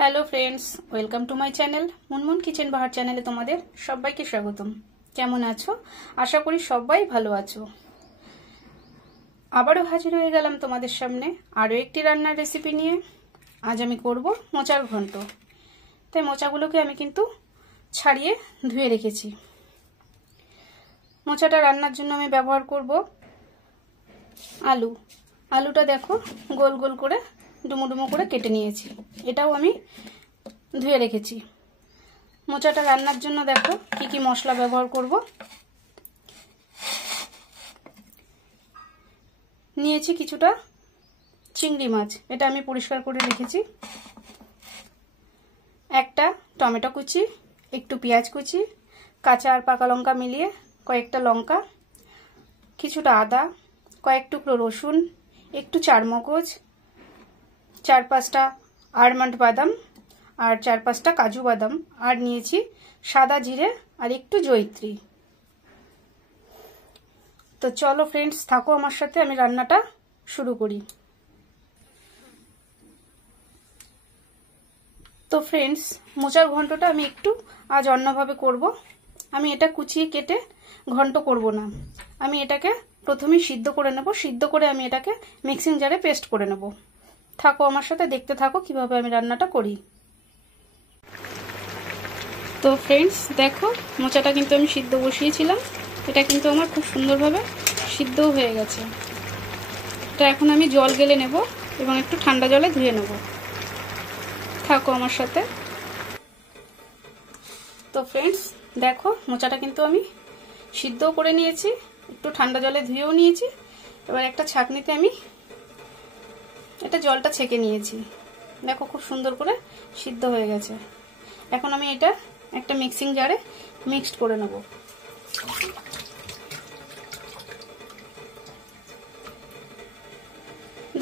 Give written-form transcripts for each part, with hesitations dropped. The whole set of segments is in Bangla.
Hello friends, welcome to my channel Munmun kitchen Bahar চ্যানেলে তোমাদের সবাইকে স্বাগতম। কেমন আছো? আশা করি সবাই ভালো আছো। আবারও হাজির হয়ে গেলাম তোমাদের সামনে আরও একটি রান্নার রেসিপি নিয়ে। আজ আমি করব মোচার ঘন্ট। তাই মোচাগুলোকে আমি কিন্তু ছাড়িয়ে ধুয়ে রেখেছি। মোচাটা রান্নার জন্য আমি ব্যবহার করব আলুটা দেখো গোল গোল করে ডুমো ডুমো করে কেটে নিয়েছি, এটাও আমি ধুয়ে রেখেছি। মোচাটা রান্নার জন্য দেখো কি কি মশলা ব্যবহার করব। নিয়েছি কিছুটা চিংড়ি মাছ, এটা আমি পরিষ্কার করে রেখেছি। একটা টমেটো কুচি, একটু পেঁয়াজ কুচি, কাঁচা আর পাকা লঙ্কা মিলিয়ে কয়েকটা লঙ্কা, কিছুটা আদা, কয়েক টুকরো রসুন, একটু চারমগজ, 4-5টা আলমন্ড বাদাম আর 4-5টা কাজু বাদাম, আর নিয়েছি সাদা জিরে আর একটু জয়িত্রী। তো চলো ফ্রেন্ডস, থাকো আমার সাথে, আমি রান্নাটা শুরু করি। তো ফ্রেন্ডস, মোচার ঘন্টটা আমি একটু আজ অন্যভাবে করব। আমি এটা কুচিয়ে কেটে ঘন্ট করব না, আমি এটাকে প্রথমেই সিদ্ধ করে নেব। সিদ্ধ করে আমি এটাকে মিক্সিং জারে পেস্ট করে নেব। থাকো আমার সাথে, দেখতে থাকো কিভাবে আমি রান্নাটা করি। তো ফ্রেন্ডস দেখো, মোচাটা কিন্তু আমি সিদ্ধ বসিয়েছিলাম, এটা কিন্তু আমার খুব সুন্দরভাবে সিদ্ধও হয়ে গেছে। এটা এখন আমি জল গেলে নেব এবং একটু ঠান্ডা জলে ধুয়ে নেব। থাকো আমার সাথে। তো ফ্রেন্ডস দেখো, মোচাটা কিন্তু আমি সিদ্ধও করে নিয়েছি, একটু ঠান্ডা জলে ধুয়েও নিয়েছি। এবার একটা ছাঁকনিতে আমি এটা জলটা ছেঁকে নিয়েছি। দেখো খুব সুন্দর করে সিদ্ধ হয়ে গেছে। এখন আমি এটা একটা মিক্সিং জারে মিক্সড করে নেব।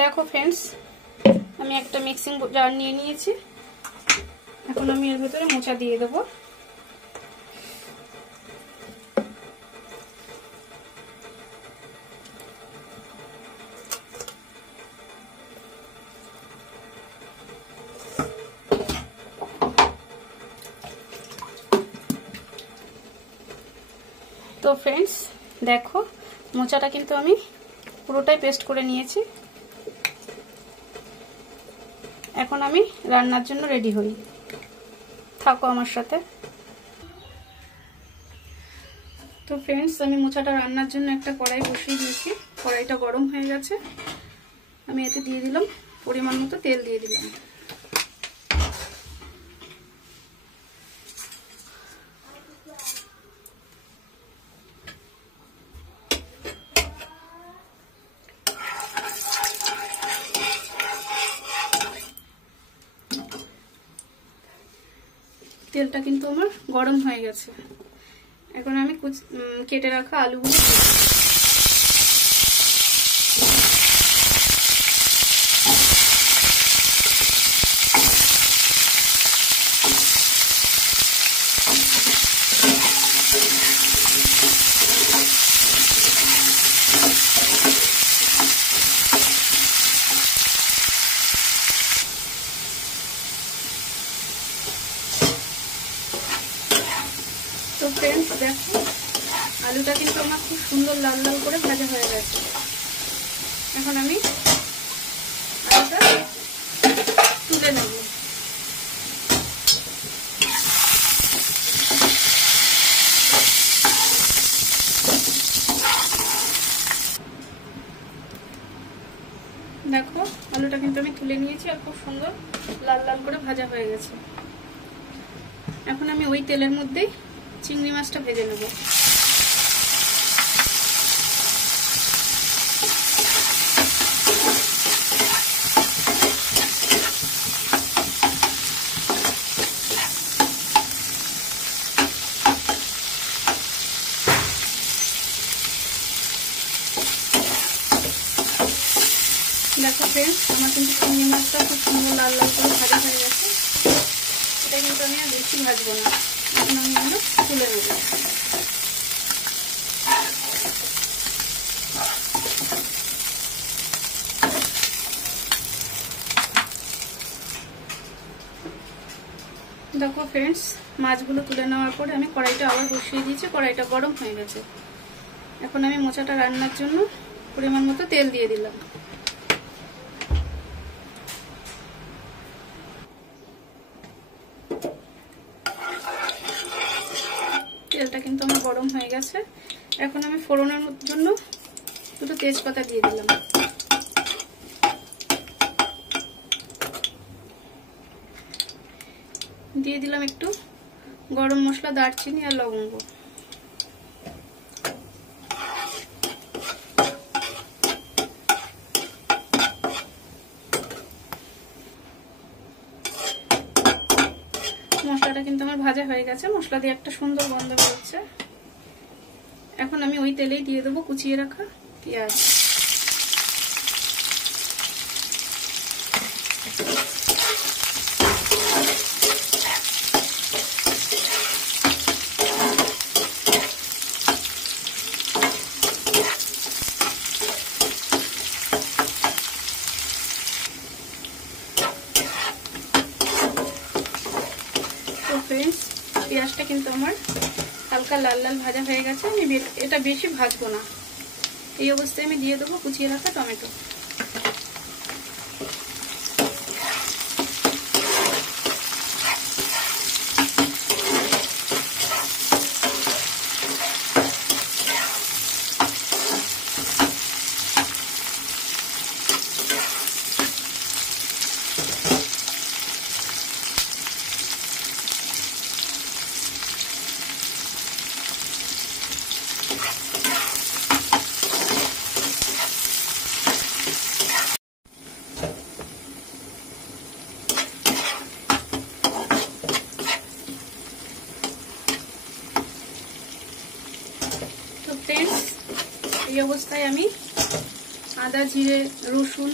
দেখো ফ্রেন্ডস, আমি একটা মিক্সিং জার নিয়ে নিয়েছি। এখন আমি এর ভেতরে মোচা দিয়ে দেবো। তো ফ্রেন্ডস দেখো, মোচাটা কিন্তু আমি পুরোটাই পেস্ট করে নিয়েছি। এখন আমি রান্নার জন্য রেডি হই। থাকো আমার সাথে। তো ফ্রেন্ডস, আমি মোচাটা রান্নার জন্য একটা কড়াই বসিয়ে দিয়েছি। কড়াইটা গরম হয়ে গেছে। আমি এতে দিয়ে দিলাম পরিমাণ মতো তেল দিয়ে দিলাম। তেলটা কিন্তু আমার গরম হয়ে গেছে। এখন আমি কেটে রাখা আলুগুলো তো ফ্রেন্ডস দেখো, আলুটা কিন্তু আমার খুব সুন্দর লাল লাল করে ভাজা হয়ে গেছে। এখন আমি আলুটা তুলে নেব। দেখো আলুটা কিন্তু আমি তুলে নিয়েছি আর খুব সুন্দর লাল লাল করে ভাজা হয়ে গেছে। এখন আমি ওই তেলের মধ্যেই চিংড়ি মাছটা ভেজে নেব। দেখো ফ্রেন্ডস, আমার কিন্তু চিংড়ি মাছটা খুব সুন্দর লাল লাল করে ভাজা হয়ে গেছে। এটা কিন্তু আমি আর বেশি ভাজবো না, এখন আমি এগুলো তুলে নেব। দেখো ফ্রেন্ডস, মাছগুলো তুলে নেওয়ার পরে আমি কড়াইটা আবার বসিয়ে দিয়েছি। কড়াইটা গরম হয়ে গেছে। এখন আমি মোচাটা রান্নার জন্য পরিমাণ মতো তেল দিয়ে দিলাম। তেলটা কিন্তু আমার গরম হয়ে গেছে। এখন আমি ফোড়নের জন্য দুটো তেজপাতা দিয়ে দিলাম। দিয়ে দিলাম একটু গরম মশলা, দারচিনি আর লবঙ্গ। মশলাটা কিন্তু আমার ভাজা হয়ে গেছে। মশলা দিয়ে একটা সুন্দর গন্ধ বেরোচ্ছে। এখন আমি ওই তেলেই দিয়ে দেবো কুচিয়ে রাখা পেঁয়াজ। ফ্রেন্ডস, পেঁয়াজটা কিন্তু আমার হালকা লাল লাল ভাজা হয়ে গেছে। আমি এটা বেশি ভাজবো না। এই অবস্থায় আমি দিয়ে দেবো কুচিয়ে রাখা টমেটো। ফ্রেন্ডস, এই অবস্থায় আমি আদা, জিরে, রসুন,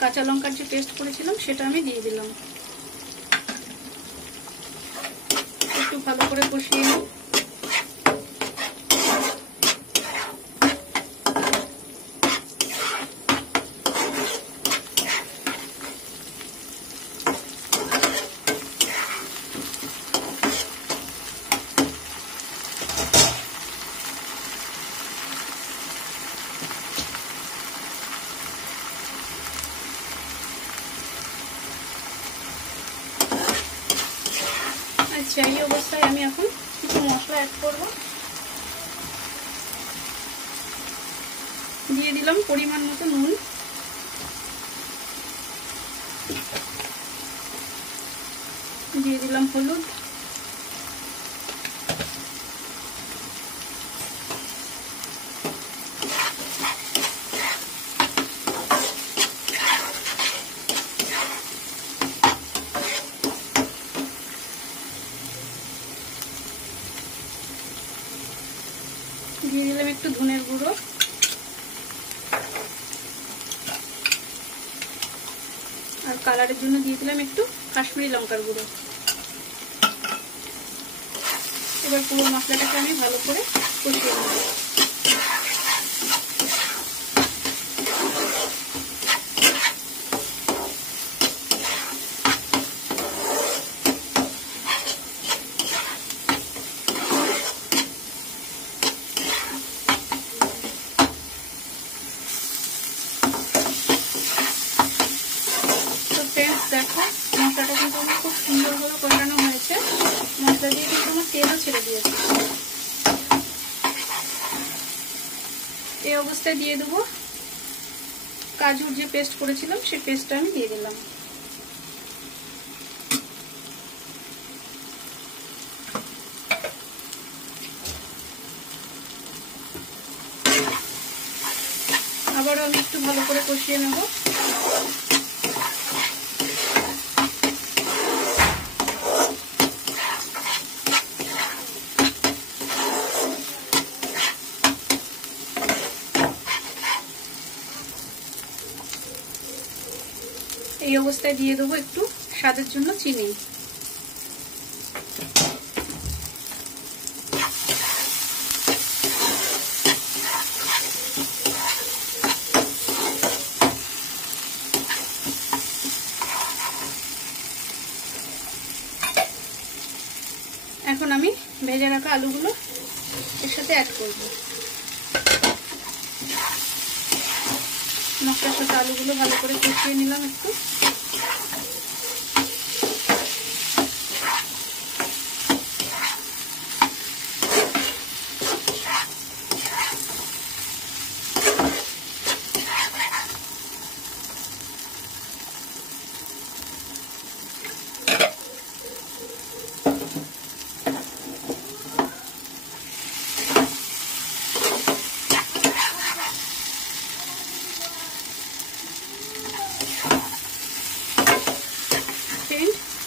কাঁচা লঙ্কার যে পেস্ট করেছিলাম সেটা আমি দিয়ে দিলাম। একটু ভালো করে কষিয়ে নিই। আচ্ছা, এই অবস্থায় আমি এখন কিছু মশলা অ্যাড করব। দিয়ে দিলাম পরিমাণ মতো নুন, দিয়ে দিলাম হলুদ, দিয়ে দিলাম একটু ধনের গুঁড়ো, আর কালারের জন্য দিয়ে দিলাম একটু কাশ্মীরি লঙ্কার গুঁড়ো। এবার পুরো মশলাটাকে আমি ভালো করে কষিয়ে নেব। দেখো, মশলাটা কিন্তু আমার খুব সুন্দরভাবে কষানো হয়েছে। মশলা দিয়ে কিন্তু আমার তেলও ছেড়ে দিয়েছে। এই অবস্থায় দিয়ে দেবো কাজুর যে পেস্ট করেছিলাম সেই পেস্টটা আমি দিয়ে দিলাম। আবারও আমি একটু ভালো করে কষিয়ে নেব। এই অবস্থায় দিয়ে দেবো একটু স্বাদের জন্য চিনি। এখন আমি ভেজে রাখা আলুগুলো এর সাথে অ্যাড করব। মশলার সাথে আলুগুলো ভালো করে কষিয়ে নিলাম একটু।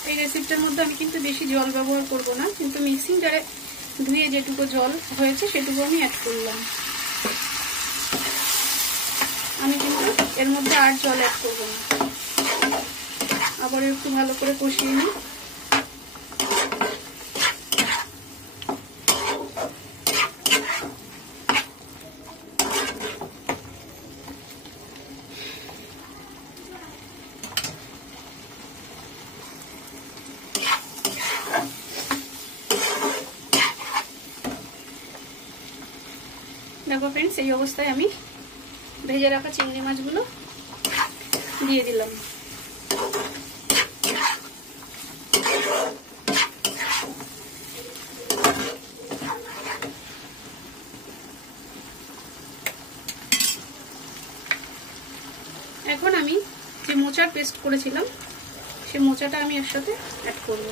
এই রেসিপিটার মধ্যে আমি কিন্তু বেশি জল ব্যবহার করব না, কিন্তু মিক্সিং জারে ধুয়ে যেটুকু জল হয়েছে সেটুকু আমি অ্যাড করলাম। আমি কিন্তু এর মধ্যে আর জল অ্যাড করব না। আবার একটু ভালো করে কষিয়ে নিই। দেখো ফ্রেন্ডস, এই অবস্থায় আমি ভেজে রাখা চিংড়ি মাছগুলো দিয়ে দিলাম। এখন আমি যে মোচার পেস্ট করেছিলাম সেই মোচাটা আমি এর সাথে অ্যাড করব।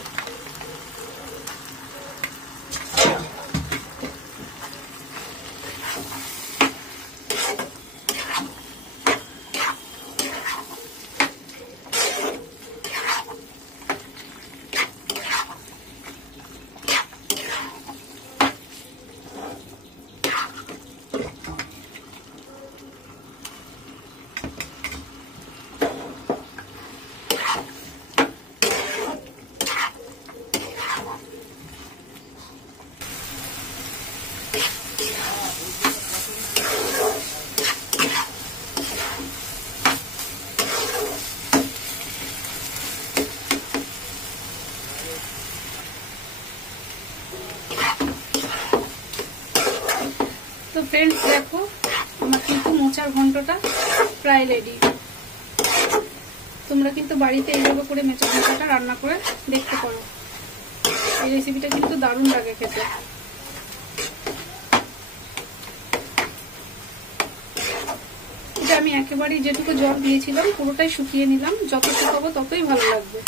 তো ফ্রেন্ডস দেখো, আমার কিন্তু মোচার ঘন্টটা প্রায় রেডি। তোমরা কিন্তু বাড়িতে এইভাবে করে মোচার ঘন্টটা রান্না করে দেখতে পারো। এই রেসিপিটা কিন্তু দারুণ লাগে খেতে। এটা আমি একেবারেই যেটুকু জল দিয়েছিলাম পুরোটাই শুকিয়ে নিলাম। যত শুকাবো ততই ভালো লাগবে।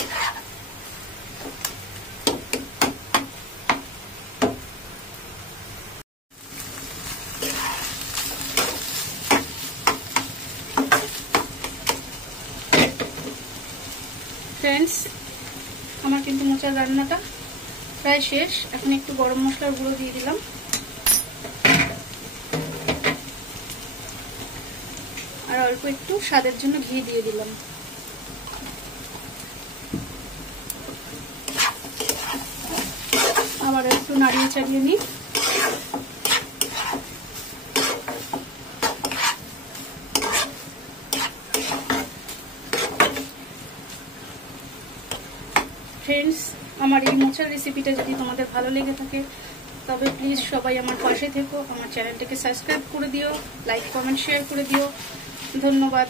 ফ্রেন্ডস, আমার কিন্তু মোচার রান্নাটা প্রায় শেষ। এখন একটু গরম মশলার গুঁড়ো দিয়ে দিলাম, আর অল্প একটু স্বাদের জন্য ঘি দিয়ে দিলাম। আবার একটু নাড়িয়ে চাড়িয়ে নিই। ফ্রেন্ডস, আমার এই মোচার রেসিপিটা যদি তোমাদের ভালো লেগে থাকে তবে প্লিজ সবাই আমার পাশে থেকো। আমার চ্যানেলটাকে সাবস্ক্রাইব করে দিও, লাইক কমেন্ট শেয়ার করে দিও। ধন্যবাদ।